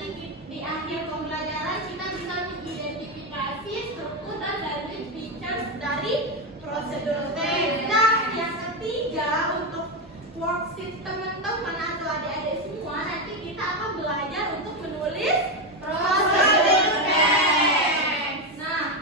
nanti di akhir pembelajaran kita bisa mengidentifikasi struktur dan lanjut features dari prosedur teks. Nah, yang ketiga untuk worksheet teman-teman atau adik-adik semua, nanti kita akan belajar untuk menulis prosedur teks. Nah,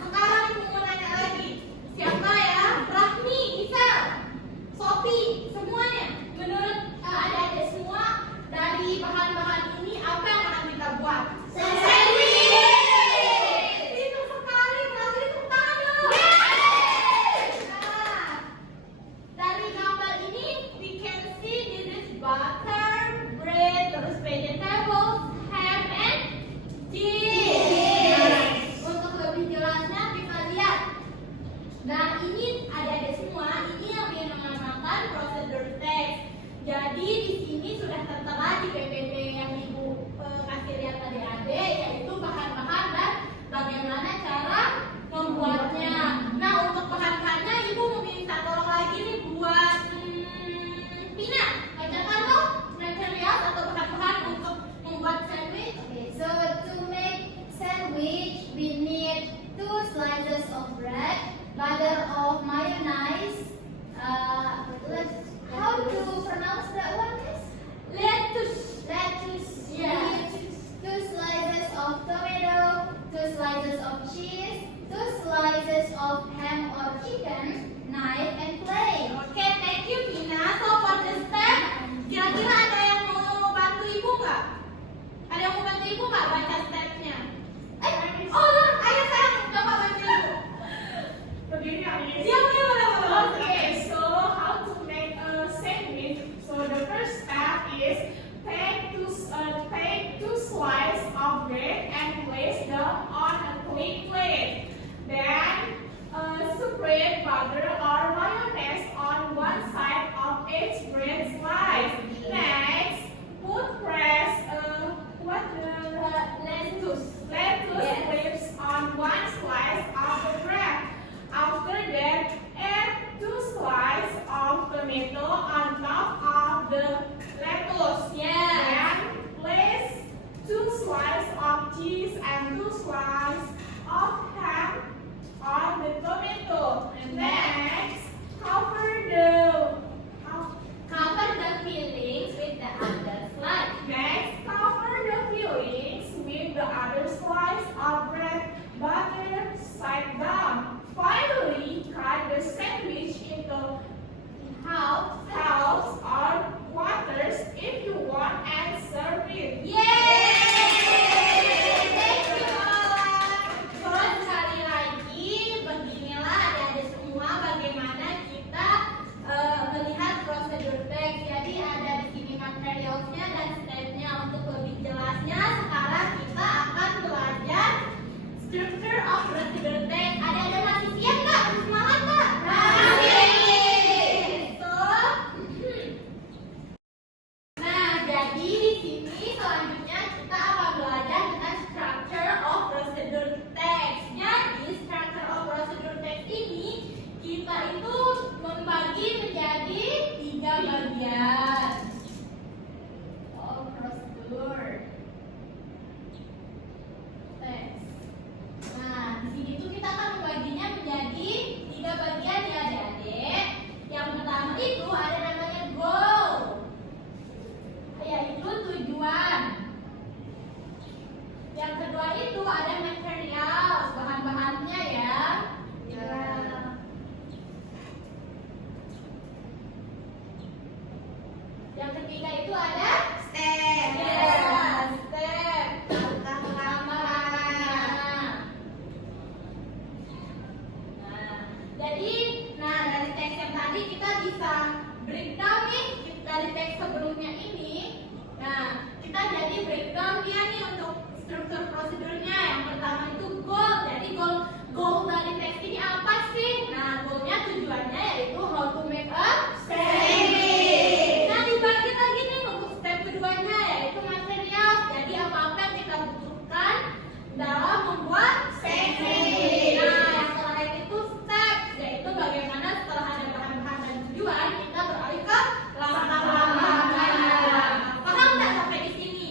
sekarang aku mau nanya lagi. Siapa ya? Rahmi, Isal, Sophie, semuanya. Menurut adik-adik semua, dari bahan-bahan ini apa yang akan kita buat? Sandwich. Itu sekali, berarti tepuk tangan dulu. Nah, dari gambar ini we can see this is butter, bread, terus vegetables, ham and cheese. Untuk lebih jelasnya kita lihat. Nah, ini adik-adik semua, ini yang dinamakan prosedur teks. Jadi di sini sudah tertera di PPT yang Ibu kasih lihat adik-adik, yaitu bahan-bahan dan bagaimana cara membuatnya. Nah, untuk bahan-bahannya Ibu mau minta tolong lagi nih buat Pina, bacakan dong material atau bahan-bahan untuk membuat sandwich. Okay, so to make sandwich, we need 2 slices of bread, butter of mayonnaise. How to pronounce that one, Miss? Lettuce. Lettuce. Yeah. 2 slices of tomato, 2 slices of cheese, 2 slices of ham or chicken, knife and plate. Oke, thank you Pina. So for the step, kira-kira ada yang mau bantu Ibu nggak? Ada yang mau bantu Ibu nggak baca stepnya? Ayo sekarang coba bantu Ibu. Begini Anis. Siap ya, boleh. Okay, so how to make a sandwich? So the first step is take two slices of bread and place them on a clean plate. Then spread butter or mayonnaise on one side of each bread slice. Next, press lettuce leaves on one slice of the bread. After that, add 2 slices of tomato on top of the lettuce. Then place 2 slices of cheese and 2 slices of ham on the tomato. Next, cover the fillings with the other slice. Next, cover the fillings with the other slice of bread, butter side down. Finally, cut the sandwich into halves or quarters if you want and serve it. Thank you all. So sekali lagi, beginilah adik-adik semua bagaimana kita melihat prosedur teks. Jadi ada di sini materialnya dan stepnya. Untuk lebih jelasnya, sekarang kita akan belajar structure of prosedur teks. Ada masih siap nggak? Masih semangat nggak? Nah, jadi di sini selanjutnya kita akan belajar tentang structure of prosedur text. Jadi structure of prosedur text ini kita itu membagi menjadi 3 bagian. Oh, prosedur text. Nah, di sini tuh kita akan membaginya menjadi 3 bagian ya adik-adik. Yang pertama itu ada namanya goal, yaitu tujuan. Yang kedua itu ada material, bahan-bahannya ya. Yang ketiga itu ada step. Step. Langkah-langkahnya. Jadi, dari teks yang tadi kita bisa breakdown nih dari teks sebelumnya ini. Nah, kita jadi breakdown dia nih untuk struktur prosedurnya. Yang pertama itu goal. Jadi goal dari teks ini apa sih? Nah, goalnya tujuannya yaitu how to make a sandwich. Nah, dibagi lagi nih untuk step keduanya yaitu material. Jadi apa-apa yang kita butuhkan dalam membuat sandwich. Nah, yang terakhir itu step, yaitu bagaimana setelah ada bahan-bahan dan tujuan kita beralih ke langkah-langkahnya. Paham nggak sampai di sini?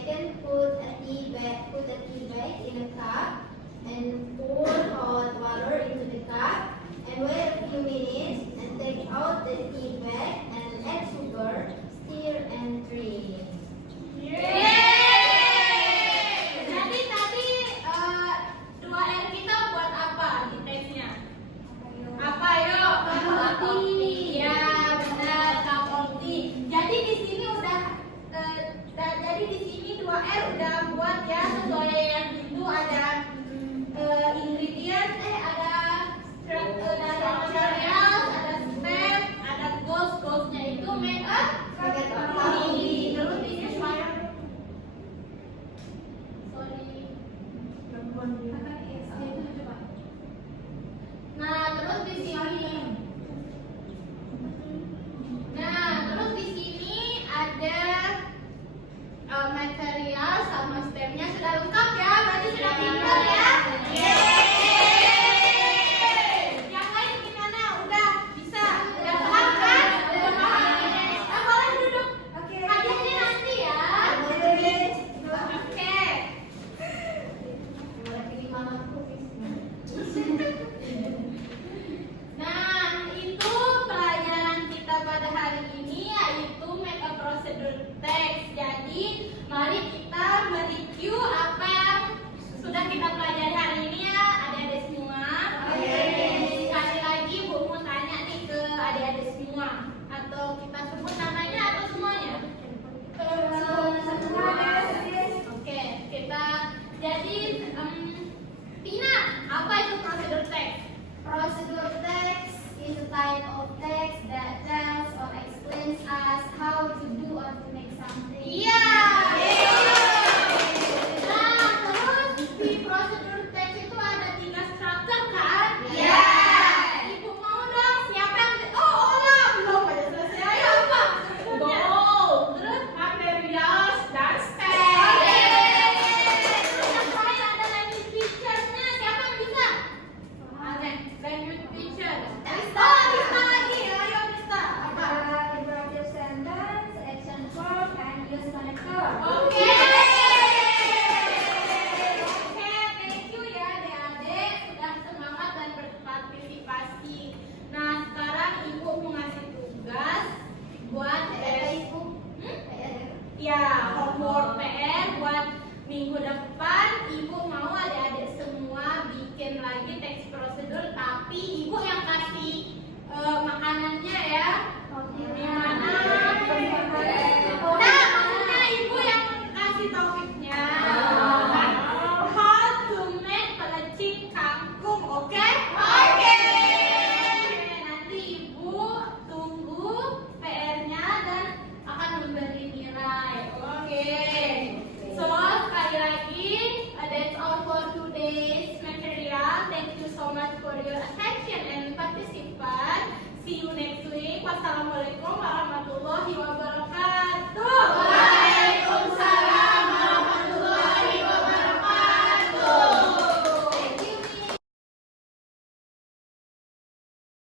Second, put a tea bag in a cup and pour hot water into the cup and wait a few minutes and take out the tea bag and add sugar, stir and drink. Jadi tadi 2R kita buat apa di tesnya? Apa yuk? Kopi. Ya benar, kopi. Jadi di sini udah jadi di sini 2R udah buat ya sesuai yang itu ada ingredient, ada material, ada step, ada goals-goalsnya itu make up. Terus di sini sorry. Nah, terus di sini. Nah, terus di sini ada material sama stepnya sudah lengkap ya, berarti sudah pintar ya. Yang lain gimana? Udah bisa? Udah paham kan? Udah paham. Boleh duduk. Hadiahnya nanti ya. Oke. Nah, itu pelajaran kita pada hari ini yaitu make a procedure text. Jadi, mari kita mereview apa yang sudah kita pelajari hari ini ya, adik-adik semua. Sekali lagi Bu mau tanya nih ke adik-adik semua, atau kita sebut namanya atau semuanya? Oke, kita jadi Tina, apa itu procedure text? Procedure text is a type of text that tells or explains us how to do or to make something. Iya. Nah, terus di procedure text itu ada 3 structure kan? Iya. Ibu mau dong siapa yang Olah belum pada selesai. Ayo apa? Goal, Terus materials, dan step. terus yang terakhir ada language feature-nya. Siapa yang bisa? Language feature. Bisa lagi. Ayo bisa. Apa? Imperative sentence, action verb, and use connector. Oke, thank you ya adik-adik sudah semangat dan berpartisipasi. Nah, sekarang Ibu mau ngasih tugas buat ya homework PR buat minggu depan. Ibu mau adik-adik semua bikin lagi teks prosedur, tapi Ibu yang kasih makanannya ya. Gimana? Nah, maksudnya Ibu yang kasih topiknya. How to make pelecing kangkung, oke? Oke. Nanti Ibu tunggu PR-nya dan akan memberi nilai. Oke. So, sekali lagi, that's all for today's material. Thank you so much for your attention and participation. See you next week. Wassalamualaikum warahmatullahi wabarakatuh.